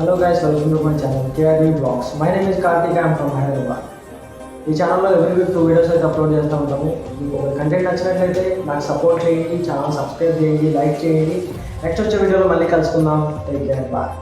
Hello guys, welcome to my channel KRV blogs. My name is Karthik, I'm from Hyderabad. ఈ ఛానల్లో every week 2 videos అయితే upload చేస్తూ ఉంటాము. మీకు కంటెంట్ నచ్చినట్లయితే నాకు సపోర్ట్ చేయండి, ఛానల్ సబ్స్క్రైబ్ చేయండి, లైక్ చేయండి. నెక్స్ట్ వచ్చే వీడియోలో మళ్ళీ కలుసుకుందాం. Take care, bye.